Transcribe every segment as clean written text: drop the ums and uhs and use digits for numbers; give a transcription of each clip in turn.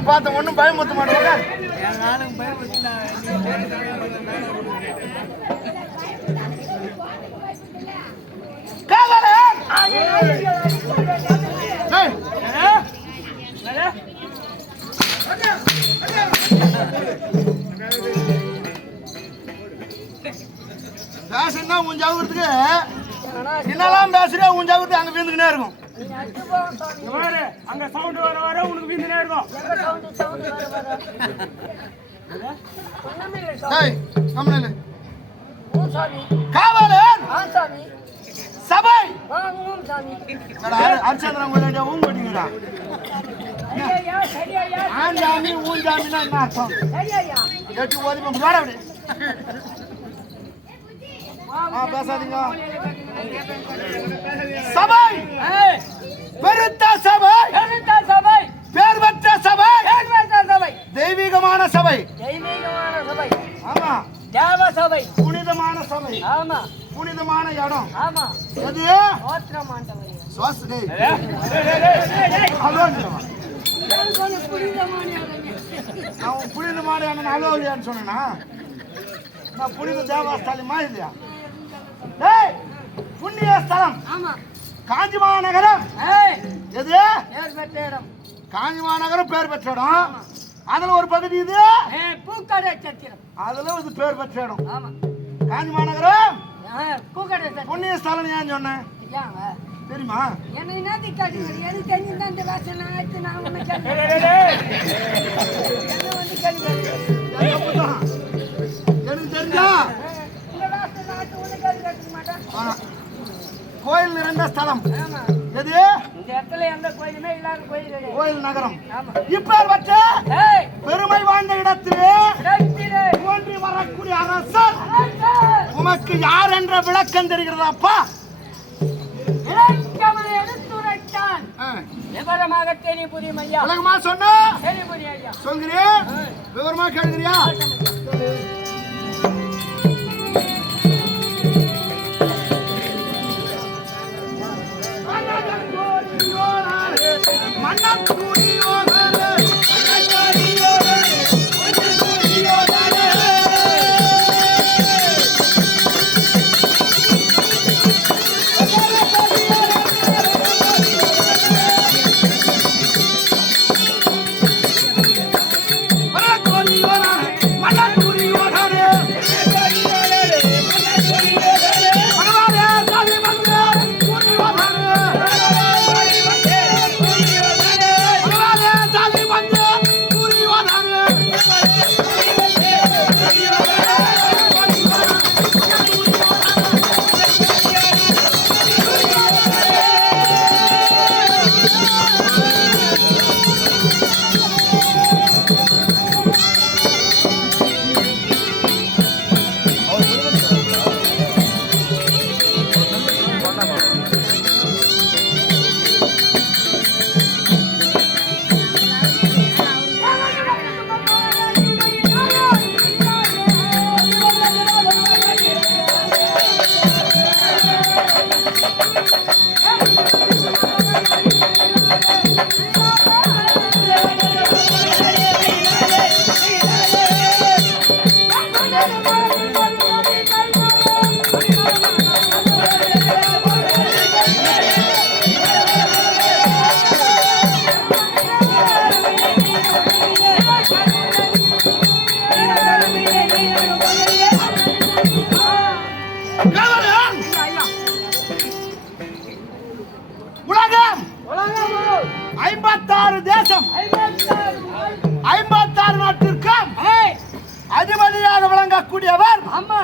பயமுறுத்தலான்னு பார்த்தேன், ஒன்றும் பயமுறுத்த மாட்டேன். பேசுனா உன் ஜாபத்துக்கு என்னெல்லாம் பேசுறியா உன் ஜாபத்து அங்க வீந்துக்கினே இருக்கும். அங்க சவுண்ட் வர வர உனக்கு வீந்துனே இருக்கும். காவலன் சபை அரிச்சந்திரன் ஊன் போட்டீங்களா? ஆஞ்சாமி ஊன் ஜாமின்னா என்ன அர்த்தம்? எட்டு ஓதி அப்படி பேசாதீங்க. சபை பெருத்த சபை, பேர் பெற்ற சபை, தெய்வீகமான சபை, ஆமா தேவ சபை, புனிதமான சபை, ஆமா புனிதமான இடம், ஆமா எது சோத்ரமாண்டவரே சுவாச புனிதமான இடம் அலோலியான்னு சொன்னா நான் புனித தேவஸ்தாலமா இல்லையா? புண்ணிய ஸ்தலம் காஞ்சி மாநகரம். எது காஞ்சி மாநகரம் பேர் பெற்ற இடம். அதுல ஒரு பகுதி இது பூக்கடை சத்திரம். அதுல இது பேர் பெற்ற இடம் காஞ்சி மாநகரம் புண்ணிய ஸ்தலம். ஏன் சொன்னேன் தெரியுமா? எனக்கு தெரிஞ்சா கோயில் நிறைந்த ஸ்தலம். எது கோயில் நகரம். இப்பேர் வச்ச பெருமை வாய்ந்த இடத்திலே தோன்றி வரக்கூடிய அரசர் உமக்கு யார் என்ற விளக்கம் தெரிகிறதாப்பா? விவரமாக தெரிய புரியும் ஐயா. விளக்கமா சொன்ன சொல்கிறேன், விவரமா கேட்கிறியா? உலகம் 56 தேசம் 56 நாட்டிற்கும் அதிபதியாக விளங்கக்கூடியவர். ஆமா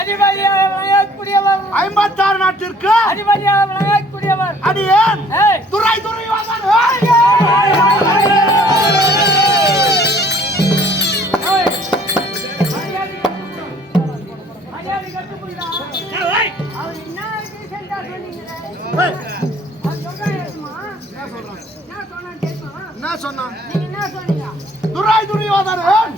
அதிபதியாக விளங்கக்கூடியவர். 56 நாட்டிற்கு அதிபதியாக விளங்கக்கூடியவர். அடியேன் துறை துறைவாசன். என்ன சொன்னா? துராய் துரியோதனன்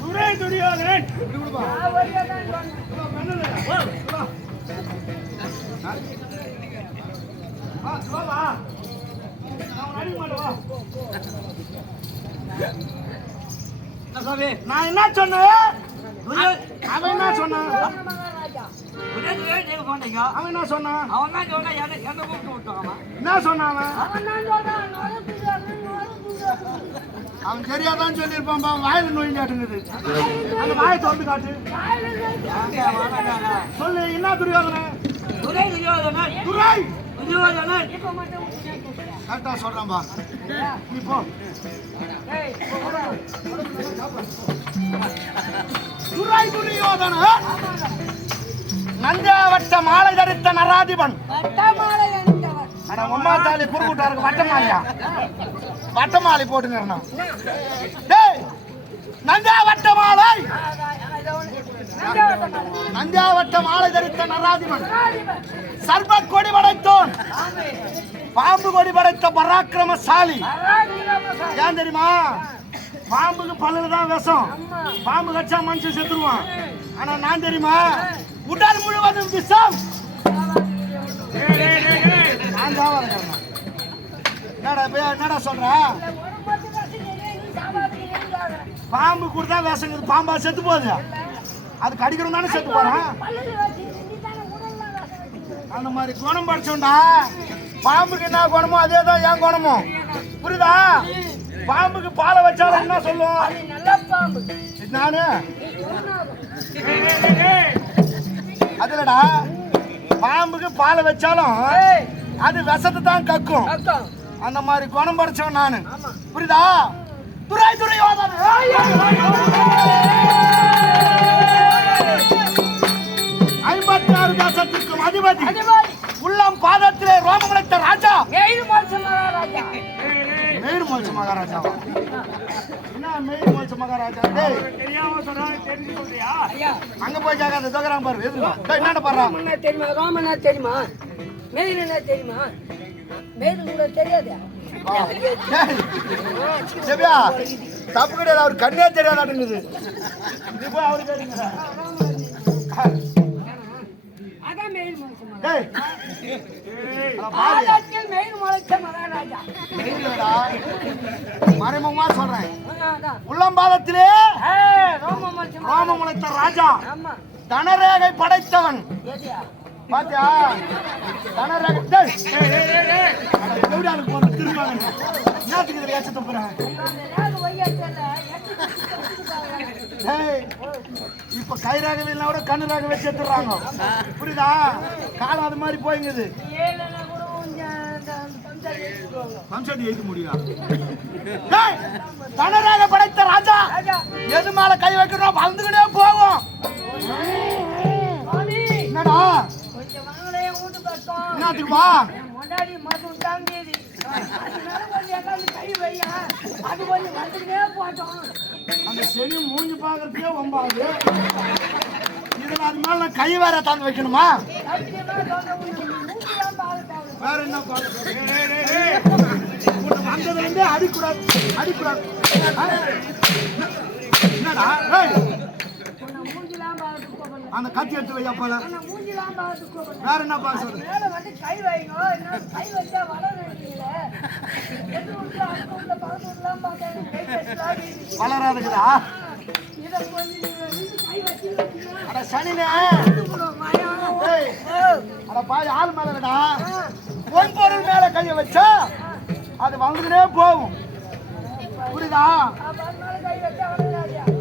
துரை துரியோதனன் இப்படி விடுப்பா. நான் வழியா தான் சொன்னேன். வா, கண்ணுல. வா. வா, வா, வா. நான் உன்னை அடிக்க மாட்டேன், வா. நான் என்ன சொன்னேன்? அவன் என்ன சொன்னான்? ரோம மகாராஜா. அவன் என்ன சொன்னான்? அவன் தான் சொன்னா எந்த கூப்பிட்டு விட்டான். என்ன சொன்னான் அவன்? அவன் தான் சொல்றான் நொறுக்குறாரு. அவன் தெரியாதான்னு சொல்லியிருப்பான் பா, வாயில நோய் காட்டுங்குது. அந்த வாயை திறந்து காட்டு. சொல்லு, என்ன துரியோதனை? துரை துரியோதனன். துரை துரியோதனன். இப்ப மட்டும் விட்டுட்டேன். கரெக்டா சொல்றான் பா. நீ போ. ஏய், துரை துரியோதன நந்தியாவட்ட மாலை தரித்த நராதிபன். வட்டமாலை அணிந்தவர். அட அம்மா தாலி குறுக்கூட்டாருக்கு வட்டமாலியா? வட்டமாலி போட்டுங்க. டேய், நந்தியாவட்ட மாலை, நந்தியாவட்ட மாலை தரித்த நராதிபன், சர்ப கொடி படைத்தோன், பாம்பு கொடி படைத்த பராக்கிரமசாலி. ஏன் தெரியுமா? பாம்புக்கு பல்லுல தான் விஷம். பாம்பு கடிச்சா மனுஷன் செத்துருவான். ஆனா நான் தெரியுமா, உடல் முழுவதும் விஷம். நான் சாவாதேன். என்னடா சொல்ற? பாம்பு கூட தான் விஷம். பாம்பா செத்து போகுது. அது கடிக்கிறோம் தானே செத்து போறான். அந்த மாதிரி குணம் படிச்சோண்டா. பாம்புக்கு என்ன குணமோ அதே தான் என் குணமும். புரியுதா? பாம்புக்கு பாலை வச்சாலும் என்ன சொல்லுவோம்? நானு அதுலடா, பாம்புக்கு பாலை வச்சாலும் அது விஷத்தை தான் கக்கும். அந்த மாதிரி குணம் படைச்சவன் நானு. புரியுதா? துரை துரியோதன 56 தேசத்திற்கும் அதிபதி, உள்ளம் பாதத்திலே ரோமம் உழைத்த ராஜா. மெயிர் மோட்ச மகாராஜா. என்ன மெயிர் மோட்ச மகாராஜா? டேய், தெரியாம சொல்றாங்க, தெரிஞ்சு சொல்றியா? அங்க போய் கேட்காத தோக்கறான் பாரு. எதுக்கு? டேய், என்னடா பண்றான்? தெரியுமா? ரோமனா தெரியுமா? மெயில் என்ன தெரியுமா? மெயில் கூட தெரியாது. செபியா, தப்பு கிடையாது. அவர் கண்ணே தெரியாதாட்டுங்குது. நீ போய் அவரு கேளுங்க. அதான் மெயில் முளைச்ச டேய், மகாராஜா. மெயில் முளைச்ச மகாராஜா. மறைமுகமா சொல்றேன். அதான். உள்ளம்பாதத்திலே ரோம முளைச்ச ரோமம் உழைத்த ராஜா, ஆமா. தனரேகை படைத்தவன். ஏதியா? பாத்தியா? தனரேகை. டேய், எவ்வளவு போன திரும்பாங்க. என்னத்துக்கு இதை ஏச்சு தப்புறேன்? டேய், இப்ப கை ராகவே இல்லைன்னா கூட கண்ணு ராக வச்சு எடுத்துடுறாங்க. புரியுதா? காலம் அது மாதிரி போய்ங்குது. பம்சடி எழுத முடியும். தனராக படைத்த ராஜா எது மேல கை வைக்கிறோம் வளர்ந்துக்கிட்டே போவோம். என்னடா? என்னத்துக்குப்பா? அந்த செடி மூஞ்சி பாக்குறதுக்கே ஒம்பாது. இதுல அது மேல நான் கை வேற தாங்க வைக்கணுமா? வேற என்ன வந்ததுல இருந்தே அடிக்கூடாது, அடிக்கூடாது. என்னடா? அந்த கத்தி எடுத்து வையா போல. வேற என்ன பாக்குறது? வளராதுக்குதா? அட சனினே, அட பாய் ஆள் மேலடா. பொன் பொருள் மேல கைய வச்சா அது வளர்ந்துட்டே போகும். புரியுதா?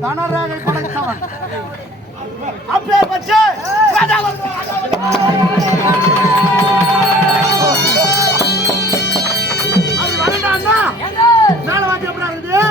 தனரேகை படைத்தவன் அப்பேர் பச்சை ராஜா அது வரண்டான்னா மேல வாட்டி எப்படி இருக்குது?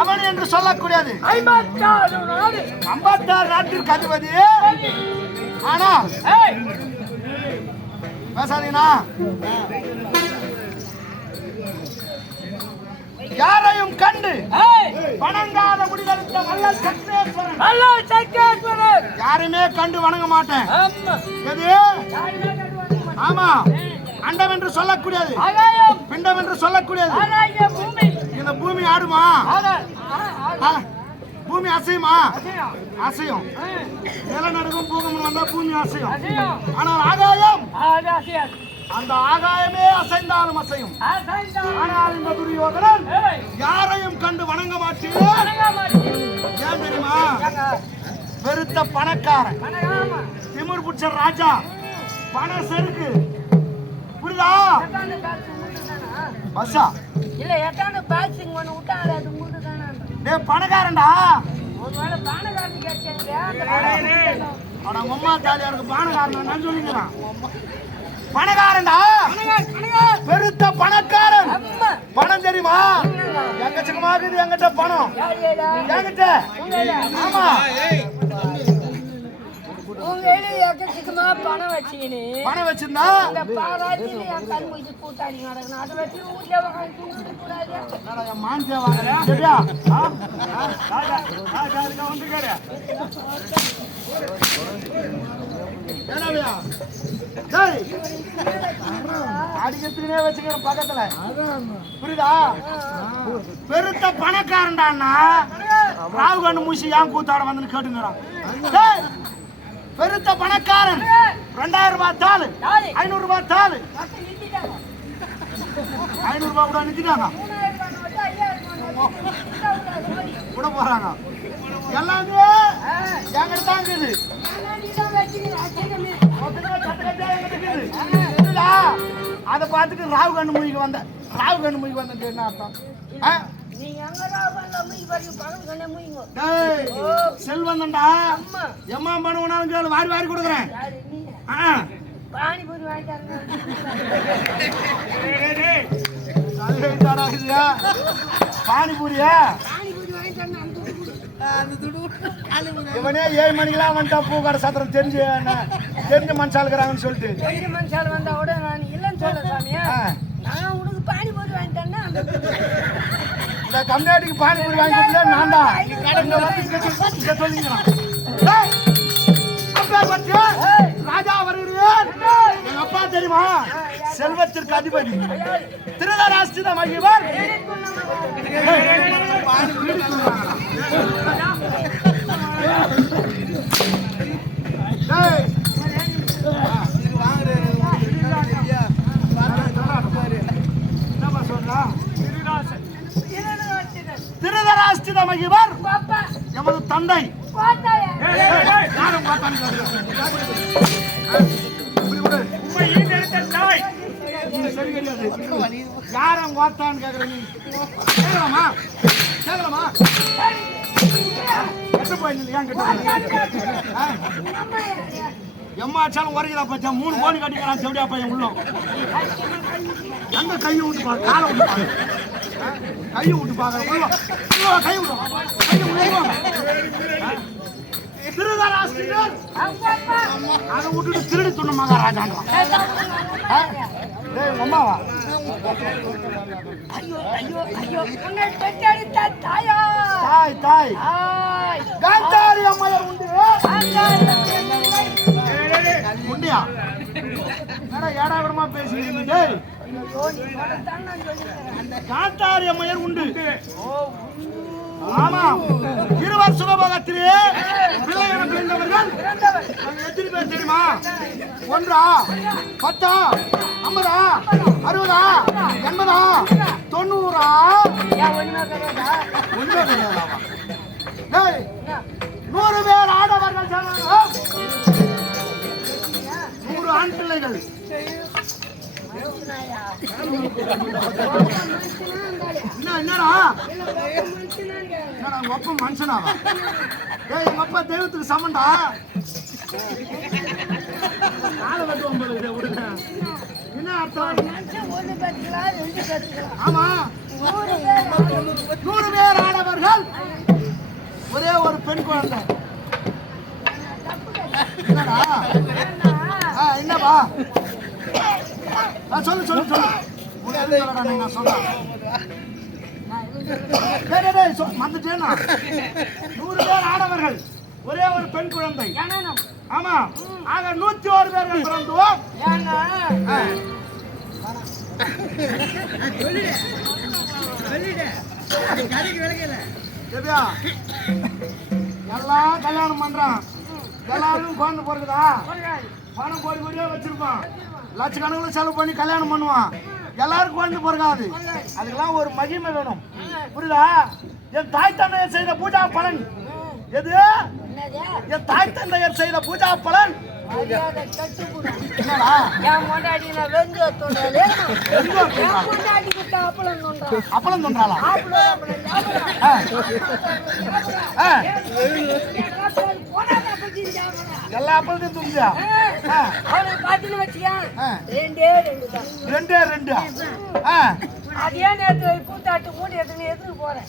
அவன் என்று சொல்லக்கூடியது 56 நாடு 56 நாட்டிற்கு அதிபதி. ஆனால் பேசாதீங்கன்னா யாரையும் கண்டு வணங்காத முடிவெடுத்த வள்ளல் சக்கரேஸ்வரன் யாருமே கண்டு வணங்க மாட்டேன். எது? ஆமா, அண்டம் என்று சொல்லக்கூடியது, பிண்டம் என்று சொல்லக்கூடியது. இந்த பூமி ஆடுமா? பூமி அசையுமா? அசையும். நிலநடுக்கம் பூகம்பம் வந்தா பூமி அசையும். ஆனால் ஆகாயம், அந்த ஆகாயமே அசைந்தாலும் அசையும். ஆனால் இந்த துரியோதனன் யாரையும் கண்டு வணங்க மாட்டேன். ஏன் தெரியுமா? வெறுத்த பணக்காரன், திமிர் புடிச்ச ராஜா, பண செருக்கு. புரியுதா? பஸ்ஸா இல்ல எட்டான பாக்ஸிங் பண்ண விட்டாரு அது மூணு தானே. டேய் பணக்காரன்டா. ஒருவேளை பானகாரன் கேட்சாங்க. அட அம்மா தாலியாருக்கு பணக்காரன் நான் சொல்லிக்கிறான். பணக்காரன்டா, பெருத்த பணக்காரன். பணம் தெரியுமா? எக்கச்சக்கமாகுது என்கிட்ட பணம். என்கிட்ட ஆமா உங்க எக்கச்சக்கமா பணம் வச்சுக்கின்னு பணம் வச்சிருந்தா அந்த பாராட்டில என் கண் முடிச்சு கூட்டாடி நடக்கணும். அதை வச்சு ஊர்ல உட்காந்து கூடாது. என் மான்சியா வாங்குறேன் சரியா? வந்துருக்காரு என்னவியா? டேய் அடிக்கிறதுக்குனே வச்சுக்கிறேன் பக்கத்துல. புரியுதா? பெருத்த பணக்காரன்டான்னா ராவு கண்ணு மூசி ஏன் கூத்தாட வந்து கேட்டுங்கிறான். பெருத்த பணக்காரன் 2000 ரூபாய் தாள், 500 ரூபாய் தாள். 500 ரூபாய் கூட நிறுத்திட்டாங்க கூட போறாங்க. எல்லாமே என்கிட்ட தான் இருக்குது. அதை பார்த்துட்டு ராவு கண்ணு மூய்க்கு வந்த என்ன அர்த்தம்? செல்வந்தன்டா எம்மா பண்ணுவோம் கேளு, வாரி வாரி கொடுக்குறேன். பானிபூரி வாங்கிட்டாங்க. பானிபூரியா? இவனே 7 மணிக்கெல்லாம் வந்துட்டா பூக்கார சத்திரம் தெரிஞ்ச மனுஷால் இருக்கிறாங்கன்னு சொல்லிட்டு தெரிஞ்ச மனுஷால் வந்தா கூட நான் இல்லைன்னு சொல்ல சாமியா. நான் உனக்கு பானிபூரி வாங்கிட்டேன்னா இந்த கம்யூனிட்டிக்கு பானிபூரி வாங்கி கொடுத்தா நான் தான் சொல்லிக்கிறான். ராஜா வருகிறேன். எங்க அப்பா தெரியுமா? செல்வத்திற்கு அதிபதி திருதராஷ்டிர மகிழ்வர். திருதராஷ்டிர மகிழ்வர் எமது தந்தை. யாரும் வாத்தான்னு கேக்குறீங்க? கேட்கலாமா? கேட்கலாமா? கெட்ட போயிருந்தீங்க ஏன் கெட்ட? எம்மாச்சாலும் உரைக்கிறா பச்சா 3 கோடி கட்டிக்கிறான் செவடியா பையன் உள்ளம். எங்க கையை விட்டு பாரு, காலை விட்டு பாரு, கையை விட்டு பாரு, உள்ள கை விடும், கையை விடுவாங்க. திருதராஷ்டிரர் அதை விட்டுட்டு திருடி துண்ண மகாராஜான்றான். அம்மாவா? தாய் தாய் காந்தாரி அம்மையார் உண்டு. உண்டியா? ஏடா விடமா பேசுறீங்க? காந்தாரி அம்மையார் உண்டு. ஆமா, இருவர் சுகபோகத்திலே பிள்ளைகளை பிறந்தவர்கள் எத்தனை பேர் தெரியுமா? 1, 10, 50, 60, 80, 90. 100 பேர் ஆடவர்கள் சொன்னாங்க. 100 ஆண் பிள்ளைகள். என்னடா உங்க அப்பா மனுஷனாவா? எங்க அப்பா தெய்வத்துக்கு சமண்டா. என்ன அர்த்தம்? ஆமா, 100 பேர் ஆடவர்கள் பெண் குழந்தை. என்னடா? என்னப்பா? சொல்லு சொல்லு சொல்லு. நான் சொல்றேன். வந்துட்டேன்னா 100 பேர் ஆடவர்கள், ஒரே ஒரு பெண் குழந்தை. ஆமா, ஆக 101 பேர்கள் பிறந்தோம். எல்லாம் கல்யாணம் பண்றான், எல்லாரும் குழந்தை பிறகுதா, பணம் கோடி கோடியா வச்சிருப்பான், லட்சக்கணக்கில் செலவு பண்ணி கல்யாணம் பண்ணுவான், எல்லாரும் குழந்தை பிறகாது. அதுக்கெல்லாம் ஒரு மகிமை வேணும், புரியுதா? என் தாய் தந்தையர் செய்த பூஜா பலன் எது? என் தாய் தந்தையர் செய்த பூஜா பலன் அப்பளம் தோன்றாளா? எல்லா அப்பளத்தையும் தூங்கியா? ரெண்டே ரெண்டு. அதே நேரத்துல கூத்தாட்டு மூடி எடுத்துன்னு எதுக்கு போறேன்,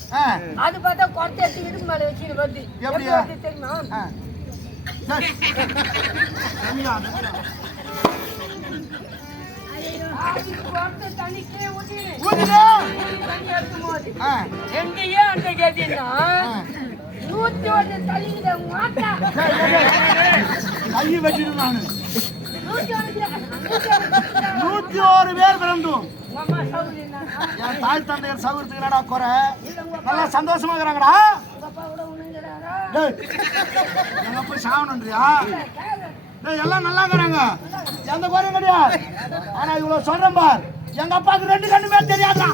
அது பார்த்தா குறைச்சி எடுத்து இடுப்பு மேல வச்சு வருது. எப்படி தெரியுமா? எங்கேயே அந்த கேட்டீங்கன்னா 101 தள்ளிக்கிட்ட மாட்டா கையை வச்சிட்டு நானு 101 பேர் பிறந்தோம். என் தாய் தந்தையர் சௌகரியத்துக்கு என்னடா குறை? நல்லா சந்தோஷமா இருக்கிறாங்கடா. எங்க போய் சாவணுன்றியா? எல்லாம் நல்லா இருக்கிறாங்க, எந்த குறையும் கிடையாது. ஆனா இவ்வளவு சொல்றேன் பார், எங்க அப்பாவுக்கு 2 கண்ணுமே தெரியாதா?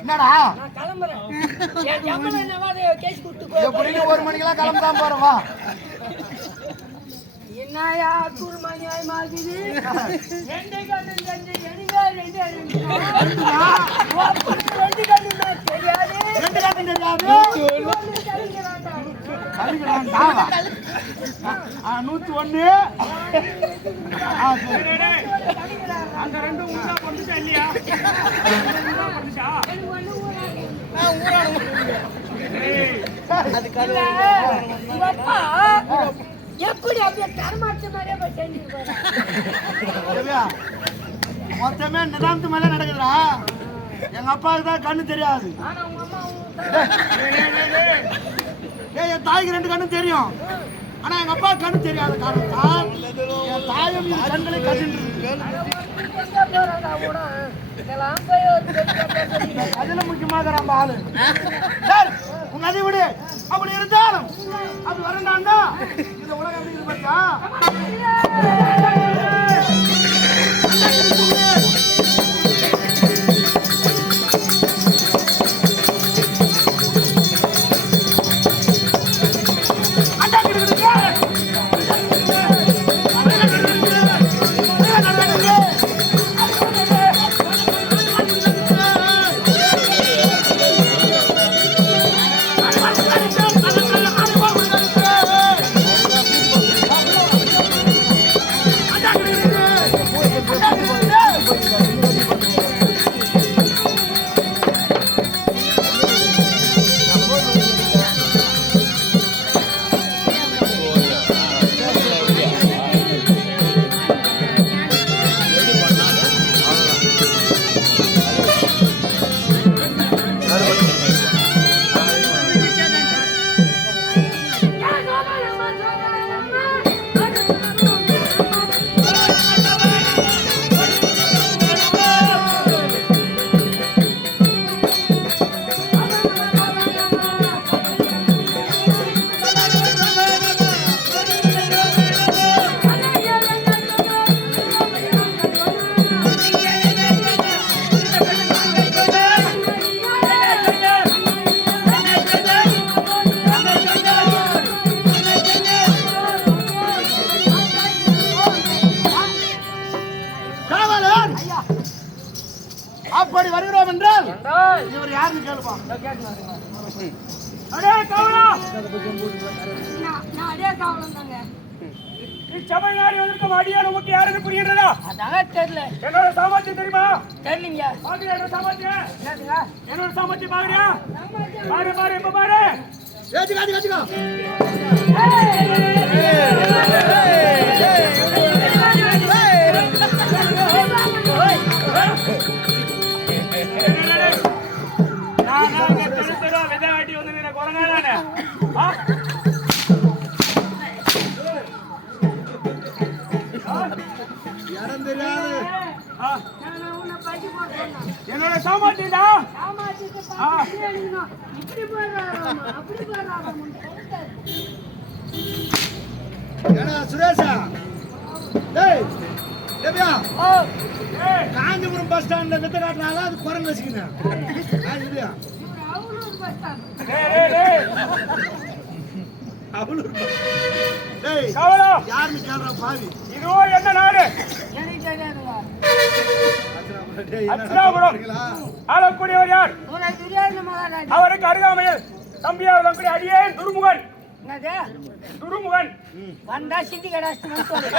என்னடா 1 மணிக்கெல்லாம் கிளம்புதான் போறவா? என்னையா தூர்மணியாய் மாதிரி 2 கண்ணு தெரியாது. 2 கண்ணு தெரியாது. 101. அந்த 2 உண்டா பண்ணுச்சா இல்லையா? எப்படி அப்படியே தரமாட்ட மாதிரியே போய் செஞ்சுட்டு மொத்தமே நிதானத்து மேல நடக்குதுடா. எங்க அப்பாவுக்கு தான் கண்ணு தெரியாது. என் தாய்க்கு 2 கண்ணு தெரியும், ஆனா எங்க அப்பா கண்ணு தெரியாத காரணத்தால் என் தாயும் கண்களை கசின்று அதுல முக்கியமாக நம்ம ஆளு. உங்க அதை விடு, அப்படி இருந்தாலும் அப்படி வரண்டாண்டா இந்த உலகம் எப்படி இருக்கு பாத்தியா? அப்படி வருகிறோம் என்றால் இவர் யாருன்னு கேளுப்பா. அடே கவலா, நான் அடே காவலம் தாங்க. இச்சபை நாடி வந்திருக்கும் அடியார் உமக்கு யாருன்னு புரியுறதா? அதான் தெரியல. என்னோட சாமர்த்தியம் தெரியுமா? தெரியலீங்க. பாக்குறியா என்னோட சாமர்த்தியம்? என்னதுங்க? என்னோட சாமர்த்தியம் பாக்குறியா? பாரு பாரு இப்ப பாரு. ஏச்சுக்கோ விதையாட்டி வந்து குழந்தை இடம் தெரியாது. என்னோட சாமர்த்தியம்டா. ஏடா சுரேஷா, டேய் தேவியா, காஞ்சிபுரம் பஸ் ஸ்டாண்ட்ல வித்த காட்டினால அது குரங்கு வச்சுக்கினேன். இல்லையா அவளூர் டேய் கவலம் யாருன்னு கேள்றா பாவி. இதோ என்ன நாடு? எனக்கு தெரியாதுங்க. அச்சுராபுரம் ஆளக்கூடியவர் யார்? உனக்கு தெரியாது மகாராஜா. அவருக்கு அருகாமையில் தம்பியாவதற்கு அடியே துருமுகன். என்னது? துருமுகன் வந்தா சிட்டி கடாஸ்து சொல்லு.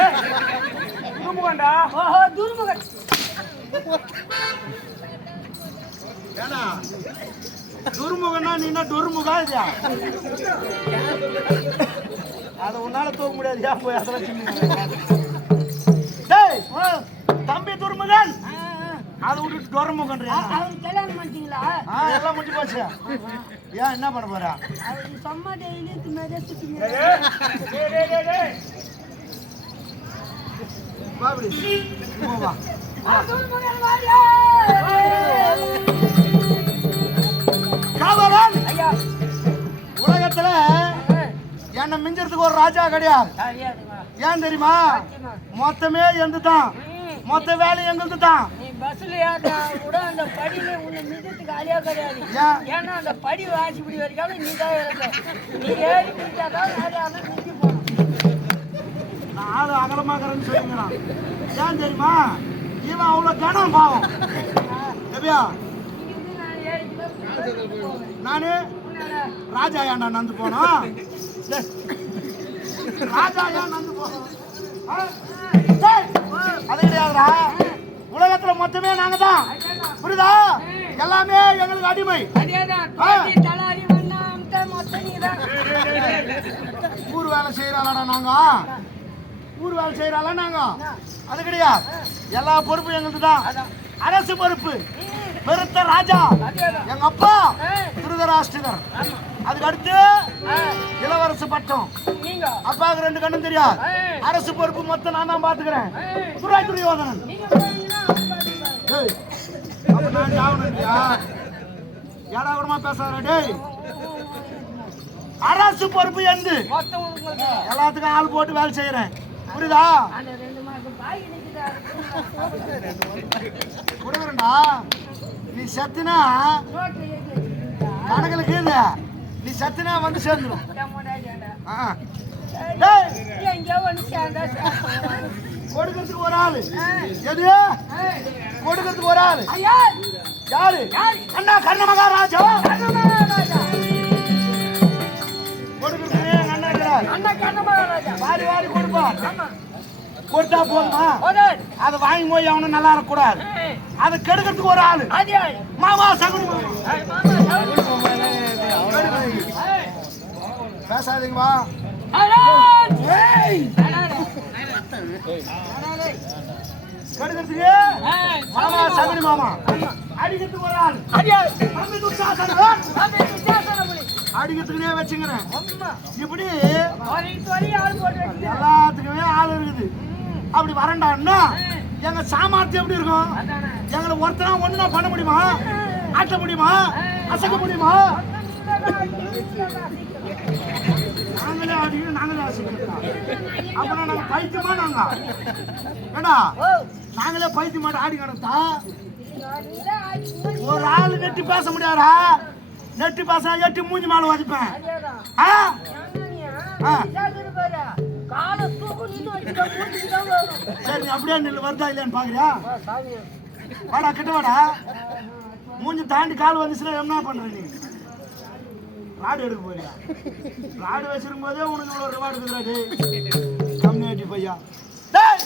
துருமுகன்டா. ஓஹோ துருமுகன். ஏடா துருமுகன்னா நீ என்ன டொருமுகா இல்லையா? அதை உன்னால தூக்க முடியாது. ஏன் போய் அதெல்லாம் சின்ன டேய் தம்பி துருமுகன் அதை விட்டு டொருமுகன்றியா? அவருக்கு கல்யாணம் பண்ணிட்டீங்களா? எல்லாம் முடிஞ்சு போச்சு. ஏன் என்ன பண்ண போறா? அவருக்கு சும்மா டெய்லி தின்னதே சுத்திங்க. பாபடி வா துருமுகன் வாயா. காவலன் ஐயா உலகத்துல என்ன மிஞ்சறதுக்கு ஒரு ராஜா கிடையாது. தெரியாதுங்க. ஏன் தெரியுமா? மொத்தமே எந்து தான், மொத்த வேலை எங்களுக்கு தான். நீ பஸ்ல ஏறினா கூட அந்த படியில உன்னை மிதத்துக்கு ஆளியா கிடையாது. ஏன்? ஏன்னா அந்த படி வாசிப்படி வரைக்கும் நீ தான் இருக்க. நீ ஏறி பிடிச்சாதான் யாரும் மிதி போகணும். நான் ஆளு அகலமாகறேன்னு சொல்லிங்கிறான். ஏன் தெரியுமா? இவன் அவ்வளவு கனம் பாவம். எப்படியா நீ வந்து நான் ஏறிக்கிட்டு நானு உன்னால ராஜா ஏன்டா நந்து போனோம்? ராஜா ஏன் நந்து போனோம்? அது கிடையாதுடா. உலகத்துல மொத்தமே நாங்க தான். புரியுதா? எல்லாமே எங்களுக்கு அடிமை. அதேதான். பாட்டி தலாரி வண்ணாம்ட்ட மொத்தம் நீதான். ஊர் வேலை செய்யறாளடா நாங்க. ஊர் வேலை செய்யறாள நாங்க. அது கிடையாது. எல்லா பொறுப்பும் எங்களுக்கு தான். அரசு பொறுப்பு. பெருத்த ராஜா எங்க அப்பா திருதராஷ்டிரர். அதுக்கு அடுத்து இளவரசு பட்டம். நீங்க அப்பாவுக்கு 2 கண்ணும் தெரியாது. அரசு பொறுப்பு மொத்தம் நான் தான் பாத்துக்கிறேன். துரை துரியோதனன். நீங்க போனீங்கன்னா டேய் அப்ப நான் ஜாவனன்றியா? ஏடா கூடமா பேசாத டேய். அரசு பொறுப்பு எந்து மொத்தம் உங்களுக்கு எல்லாத்துக்கும் ஆள் போட்டு வேலை செய்யறேன். புரியுதா? அந்த 2 மாசம் பாய் நிக்குதா? குடுறா நீ சத்துனா ரோட்ல ஏறி வச்சிருக்கீங்களா? கணக்குல கீழே நீ சத்துனா வந்து சேர்ந்துடும். டமோடாடா. டேய் எங்க வந்து சேர்ந்தா சேர்ந்து. கொடுக்கறதுக்கு ஒரு ஆளு. எது கொடுக்கறதுக்கு ஒரு ஆளு. ஐயா யாரு? அண்ணா கர்ண மகாராஜா. கொடுக்கறதுக்கு எங்க அண்ணா இருக்கிறார். அண்ணா கண்ணமகாராஜா. வாரி வாரி கொடுப்பார். ஆமா. கொடுத்தா போதுமா? ஓடர். அதை வாங்கி போய் அவனும் நல்லா இருக்கக்கூடாது. அதை கெடுக்கிறதுக்கு ஒரு ஆளு. அதே மாமா சகுனி மாமா. மாமா சவுண்ட். பேசாதீங்கம்மா. அலான். ஏய். அலான். கெடுக்கிறதுக்கு மாமா சகுனி மாமா. அடிக்கிறதுக்கு ஒரு ஆள். அதே தம்பி துர்சாசனன். அதே வித்தியாசனபடி. அடிக்கிறதுக்குனே வச்சுக்கிறேன். அம்மா. இப்படி ஒரே ஆள் போட்டு வச்சிருக்க. எல்லாத்துக்குமே ஆள் இருக்குது. அப்படி வரண்டான்னா எங்க சாமர்த்தியம் எப்படி இருக்கும்? அதானே. எங்களை ஒருத்தனா ஒண்ணுனா பண்ண முடியுமா? ஆட்ட முடியுமா? அசைக்க முடியுமா? நாங்களே ஆடிக்கணும், நாங்களே அசைக்கணும். அப்புறம் நாங்க பைத்தியமா நாங்க ஏண்டா நாங்களே பைத்தியமாட்ட ஆடி கிடந்தா ஒரு ஆளு நெட்டி பேச முடியாதா? நெட்டி பேச எட்டி மூஞ்சி மேல வதிப்பேன். ஆ கால தூக்கு நின்னு வச்சுக்க மூஞ்சிதான் வரும். சரி நீ அப்படியே நில்லு. வருதா இல்லையான்னு பாக்குறியா? வாடா கிட்ட வாடா. மூஞ்சி தாண்டி கால் வந்துச்சுன்னா என்ன பண்ற நீ? ராடு எடுக்க போறியா? ராடு வச்சிருக்கும் போதே உனக்கு இவ்வளவு ரிவார்டு இருக்குதுடா. கம்யூனிட்டி பையா டேய்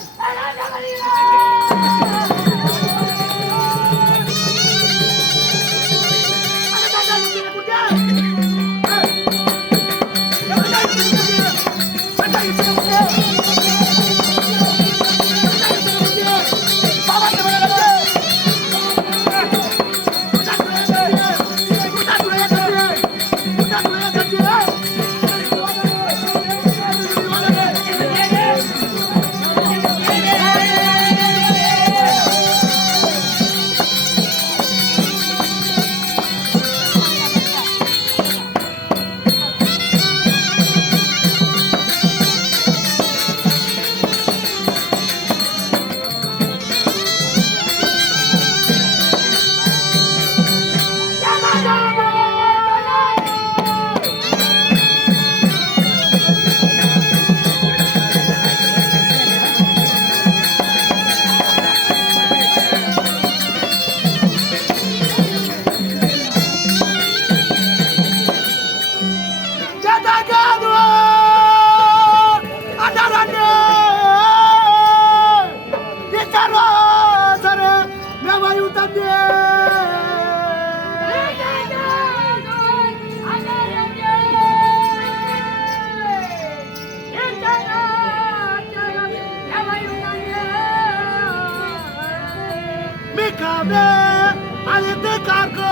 அழைத்து காக்கோ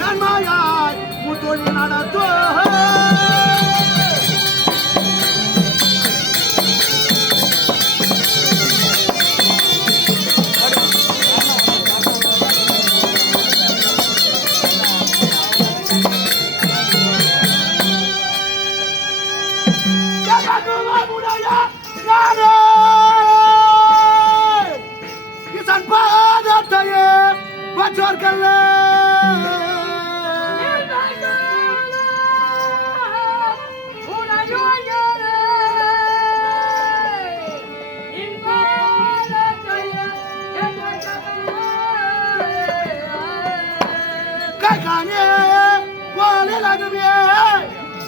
நன்மையாய் முத்தொழி நடத்தோ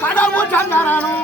கடவுள் சங்கரனும்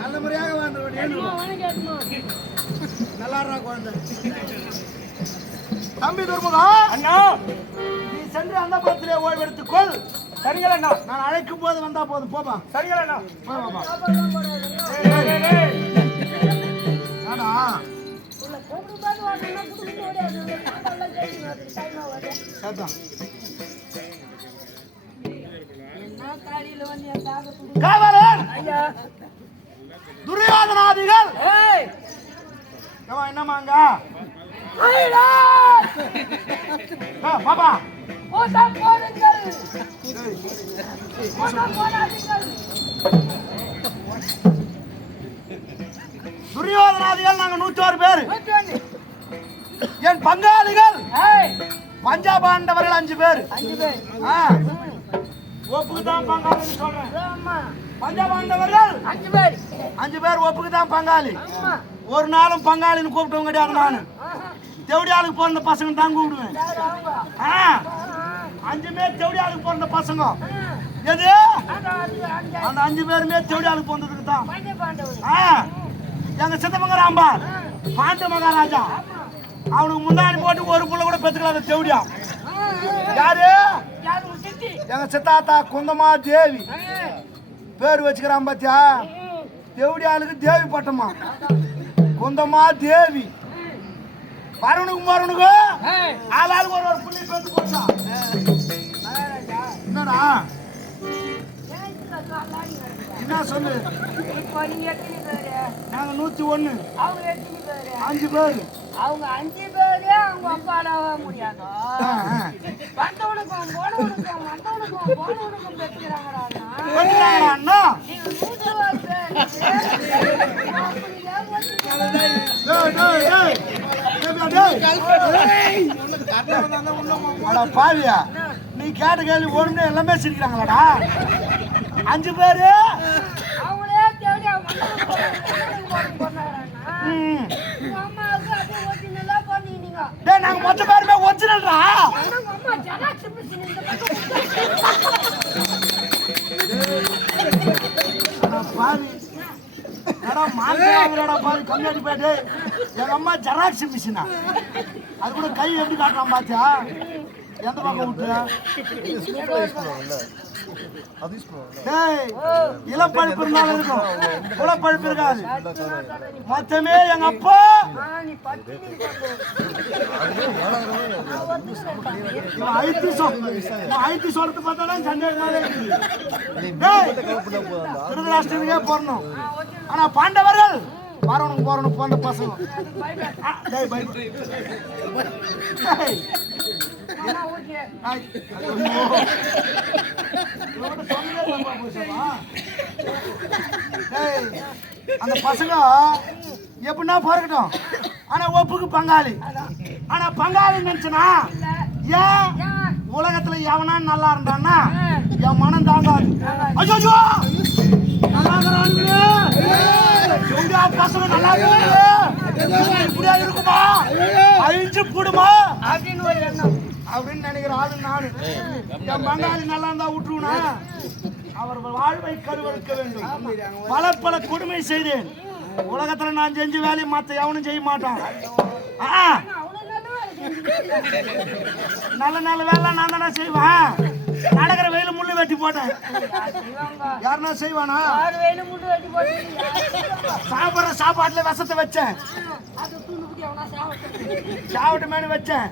நல்ல முறையாக நல்லா குழந்தை தம்பி துர்முகா அண்ணா நீ சென்று அந்த பத்திலே ஓய்வெடுத்துக் கொள். சரிங்களா அண்ணா? நான் அழைக்கும் போது வந்தா போதும். போப்பா. சரிங்களா அண்ணா? போப்பா. துரியோதனாதிகள் என்னமாங்க பாப்பா துரியோதனாதிகள் நாங்க 106 பேர். என் பங்காளிகள் பஞ்சாபாண்டவர்கள் 5 பேர். ஒப்புக்கு தான் பங்காளி சொல்றேன். பஞ்சாபாண்டவர்கள் 5 பேர் ஒப்புக்கு தான் பங்காளி. ஒரு நாளும் பங்காளின்னு கூப்பிட்டவங்க கிடையாது. நானு தேவடியாளுக்கு பிறந்த பசங்க தான் கூப்பிடுவேன். யாரு அவங்க? ஆ, 5 பேர் தேவடியாளுக்கு பிறந்த பசங்க. எது அந்த 5 பேருமே தேவடியாளுக்கு பிறந்ததுக்கு தான். ஆ, எங்க சித்தமங்கராம்பா பாண்ட மகாராஜா அவனுக்கு முன்னாடி போட்டு ஒரு புள்ள கூட பெத்துக்கலாத தேவடியா. யாரு? எங்க சித்தாத்தா குந்தமா தேவி பேர் வச்சுக்கிறான் பாத்தியா. தேவடியாளுக்கு தேவி பட்டமா குந்தமா தேவி. வரவனுக்கு ஆளாளுக்கு ஒரு புள்ளி பேத்து போட்டான். என்னடா என்ன சொல்லு? நாங்க 101. 5 பேர். அவங்க 5 பேரே அவங்க அப்பாடாவ முடியாது. வந்தவனுக்கும் போனவனுக்கும் வந்தவனுக்கும் போனவனுக்கும் பெற்றுக்கிறாங்கடா. பாவியா நீ கேட்ட கேள்வி ஒண்ணு எல்லாமே சிரிக்கிறாங்களாடா. 5 பேரு அவங்களே தேடி அம்மாவுக்கு அப்படியே ஒரிஜினலா பண்ணினீங்க. நாங்க மொத்த பேருமே ஒரிஜினல்டா. அம்மா ஜெராக்ஸ் மிஷின் இந்த பக்கம் பாவி எடா மாட்டாங்கடா பாவி கம்மியாடி போயிட்டு. எங்க அம்மா ஜெராக்ஸ் மிஷினா அது கூட கை எப்படி காட்டுறான் பாத்தியா. எந்த பக்கம் விட்டு இளப்பழுப்பு இருந்தாலும் இருக்கும், குளப்பழுப்பு இருக்காது. மொத்தமே எங்க அப்பா ஐத்தி சொல்றது பார்த்தாலும் சந்தேகமாவே திருதராஷ்டிரனுக்கே போறணும். ஆனா பாண்டவர்கள் வரணும் போறணும் போன பசங்க அந்த பசங்க எப்படின்னா பிறக்கட்டும். ஆனா ஒப்புக்கு பங்காளி. ஆனா பங்காளி நினைச்சனா ஏன் உலகத்துல எவனா நல்லா இருந்தான்னா என் மனம் தாங்காது. ஐயோ பசங்க நல்லா இப்படியா இருக்குமா அழிஞ்சு கூடுமா அப்படின்னு நினைக்கிற ஆளு நானு. என் பங்காளி நல்லா இருந்தா விட்டுருவா. அவர் வாழ்வை கருவறுக்க வேண்டும். பல பல கொடுமை செய்தேன் உலகத்துல. நான் செஞ்ச வேலையை மத்த எவனும் செய்ய மாட்டான். நல்ல நல்ல வேலை நான் தானே செய்வேன். நடக்கிற வெயில முள்ளு வெட்டி போட்டேன். யாருன்னா செய்வானா? சாப்பிடுற சாப்பாட்டுல விஷத்தை வச்சேன். சாப்பிட்டு மேனு வச்சேன்.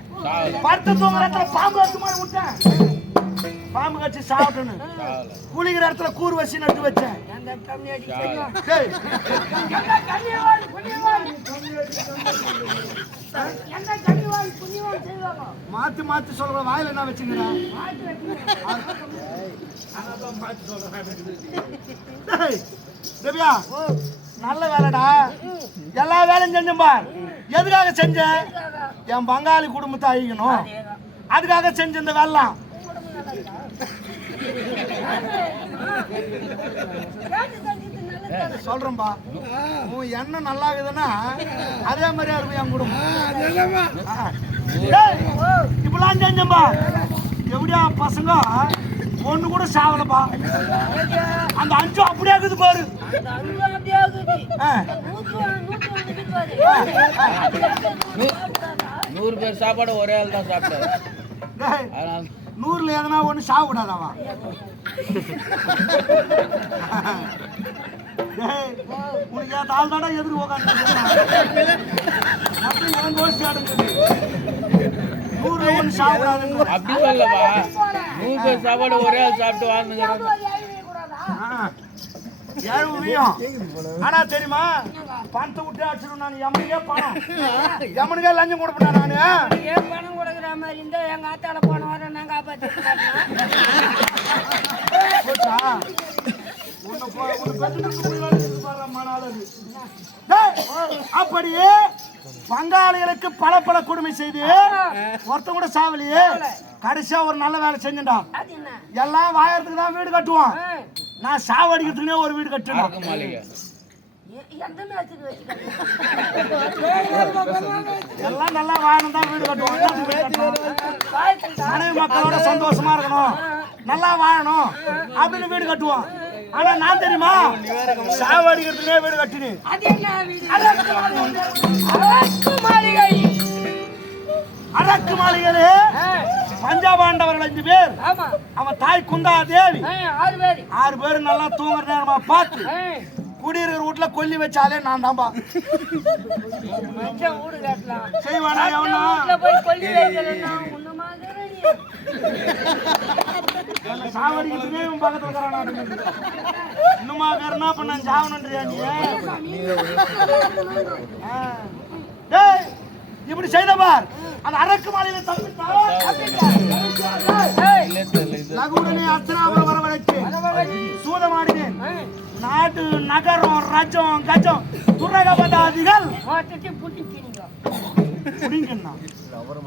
படுத்து தூங்குற இடத்துல பாம்பு வச்சு மாதிரி விட்டேன். பாம்பு கட்சி சாப்பிட்டணும். குளிக்கிற இடத்துல கூறு வச்சு நட்டு வச்சேன். மாத்தி மாத்தி சொல்ற வாயில என்ன வச்சுக்கிறேன். நல்ல வேலைடா. எல்லா வேலையும் செஞ்சேன் பார். எதுக்காக செஞ்சேன்? என் பங்காளி குடும்பத்தை அழிக்கணும். அதுக்காக செஞ்ச இந்த வெள்ளம் சொல்றேன்பா. உன் எண்ணம் நல்லா இருக்குதுன்னா அதே மாதிரியா இருக்கும் என் குடும்பம். இப்பெல்லாம் செஞ்சம்பா. எப்படியா பசங்க ஒண்ணு கூட சாவலப்பா. அந்த 5 அப்படியே இருக்குது பாரு. 100 பேர் சாப்பாடு ஒரே ஆள் தான் சாப்பிட்டாரு. 100ல எதனா ஒண்ணு சாப்பிடாதவா. உனக்கு ஏன் தாள் தாடா எதிர்க்கு உட்காந்து 100ல ஒண்ணு சாப்பிடாது அப்படி சொல்லப்பா. 100 பேர் சாப்பாடு ஒரே ஆள் சாப்பிட்டு வாழ்ந்துங்கிறாங்க. ஆனா தெரியுமா பணத்தை விட்டு அடிச்சிடும். நான் எமனுக்கே பணம் எமனுக்கே லஞ்சம் கொடுப்பேன். நானு பணம் கொடுக்குற மாதிரி இருந்தா எங்க ஆத்தால போன வாரம் நான் காப்பாத்தி அப்படியே பங்காளிகளுக்கு பல பல கொடுமை செய்து ஒருத்த கூட சாவலியே. கடைசியா ஒரு நல்ல வேலை செஞ்சுட்டா. எல்லாம் வாயறதுக்கு தான் வீடு கட்டுவான். நான் சாவடிக்கிறதுக்குனே ஒரு வீடு கட்டணும். எந்த மேட்சுக்கு வச்சுக்காங்க எல்லாம் நல்லா வாழணும் தான் வீடு கட்டுவோம். மனைவி மக்களோட சந்தோஷமா இருக்கணும், நல்லா வாழணும் அப்படின்னு வீடு கட்டுவோம். ஆனா நான் தெரியுமா சாவடிக்கிறதுலே வீடு கட்டினேன். அது என்ன வீடு? அரக்கு மாளிகை. அரக்கு மாளிகையிலே பஞ்சாபாண்டவர்கள் 5 பேர், ஆமா. அவன் தாய் குந்தா தேவி 6 பேர் நல்லா தூங்குற நேரமா பார்த்து குடியிருக்கிற வீட்டுல கொல்லி வச்சாலே நான் தான்பா வீடு கட்டலாம் செய்வானா எவனா போய் கொல்லி வைக்கலன்னா ஒண்ணு மாதிரி சாவடிக்கிறதுலே இவன் பக்கத்துல இருக்கிறான். இன்னுமா வேற என்ன பண்ண சாவணுன்றியா நீ? டேய் இப்படி செய்த பார் அந்த அரக்கு மாலையில லகுடனே அர்ச்சனாவை வரவழைச்சு சூதமாடினேன். நாடு நகரம் ரஜம் கஜம் துரகபதாதிகள்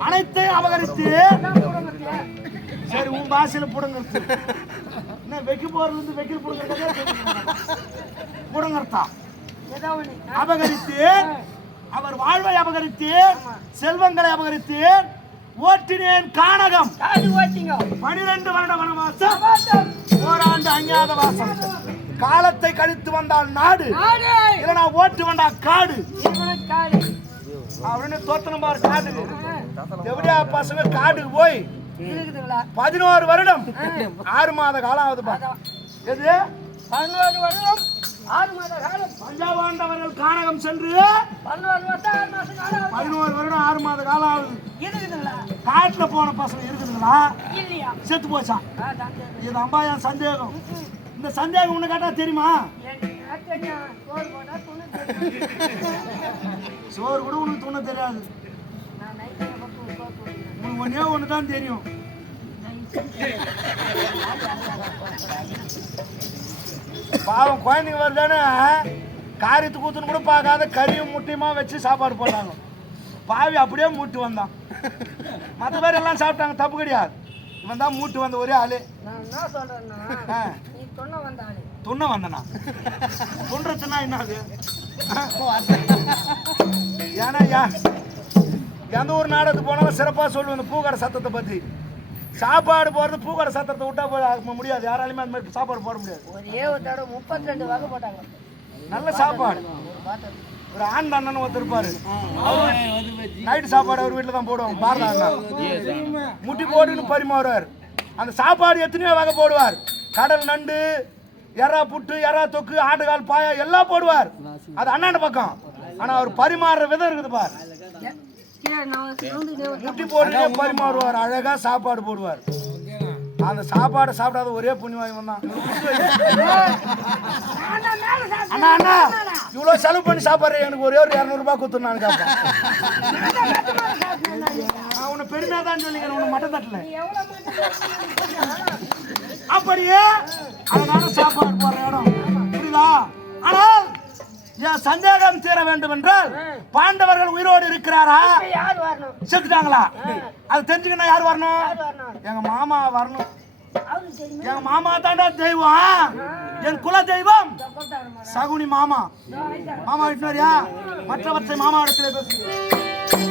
அனைத்தையும் அபகரித்து சரி உன் பாசையில புடுங்கிறது என்ன வெக்கி போறதுல இருந்து வெக்கில் புடுங்கிறதே புடுங்கறதா அபகரித்து அவர் வாழ்வை அபகரித்து செல்வங்களை அபகரித்து ஓட்டினேன் கானகம் 12 வருட வனவாசம் ஓராண்டு அஞ்ஞாத வாசம். காலத்தை கழித்து வந்தால் நாடு இல்லைனா ஓட்டு வந்தால் காடு அப்படின்னு தோத்தனம் பாரு. காட்டுக்கு எப்படியா பசங்க காட்டுக்கு போய் 11 வருடம் 6 மாத காலம் ஆகுதுப்பா. எது 11 வருடம் 6 மாத காலம். பஞ்சாபாண்டவர்கள் கானகம் சென்று 11 வருடம் 6 மாத காலம் ஆகுது. காட்டுல போன பசங்க இருக்குதுங்களா செத்து போச்சா? இது அம்பா என் சந்தேகம். இந்த சந்தேகம் ஒண்ணு கேட்டா தெரியுமா? சோறு கூட உனக்கு தூண தெரியாது. உனக்கு ஒன்னே ஒண்ணுதான் தெரியும். பாவம் குழந்தைங்க வருதானே காரியத்து கூத்துன்னு கூட பார்க்காத கறியும் முட்டையுமா வச்சு சாப்பாடு போடுறாங்க. பாவி அப்படியே மூட்டு வந்தான். மற்ற பேர் எல்லாம் சாப்பிட்டாங்க, தப்பு கிடையாது. இவன் தான் மூட்டு வந்த ஒரே ஆளு. துண்ண வந்தனா துன்றதுன்னா என்னது? ஏன்னா எந்த ஒரு நாடகத்துக்கு போனாலும் சிறப்பா சொல்லுவேன் பூக்கடை சத்தத்தை பத்தி. சாப்பாடு போறது பூக்கடை சத்தத்தை விட்டா முடியாது, யாராலுமே அந்த மாதிரி சாப்பாடு போட முடியாது. ஒரே ஒரு தடவை 32 வகை போட்டாங்க. நல்ல சாப்பாடு. ஒரு ஆண் அண்ணன் ஒருத்தர் இருப்பாரு, நைட்டு சாப்பாடு அவர் வீட்டுல தான் போடுவாங்க. பாரத அண்ணா முட்டி போட்டுன்னு பரிமாறுவார். அந்த சாப்பாடு எத்தனையோ வகை போடுவார். கடல் நண்டு, எறா புட்டு, எறா தொக்கு, ஆட்டுக்கால், பாயா எல்லாம் போடுவார். அது அண்ணாண்ட பக்கம். ஆனா அவர் பரிமாறுற விதம் இருக்குது பார். முட்டி போட்டு பரிமாறுவார், அழகா சாப்பாடு போடுவார். அந்த சாப்பாடை சாப்பிடாத ஒரே புண்ணியவாய் தான். அண்ணா அண்ணா இவ்வளவு செலவு பண்ணி சாப்பாடு எனக்கு ஒரே ஒரு 200 ரூபாய் கொடுத்து நான் கேட்பேன். நான் உன்னை பெருமையா தான் சொல்லிக்கிறேன், உன்னை மட்டும் தட்டல. அப்படியே அதனால சாப்பாடு போற இடம் புரியுதா? ஆனால் என் சந்தேகம் தீர வேண்டும் என்றால் பாண்டவர்கள் உயிரோடு இருக்கிறாரா செத்துட்டாங்களா அது தெரிஞ்சுக்கணும். யார் வரணும்? எங்க மாமா வரணும். எங்க மாமா தாண்டா தெய்வம், என் குல தெய்வம் சகுனி மாமா. மாமா விட்டுனாரியா? மற்றவற்றை மாமா இடத்துல பேசுங்க.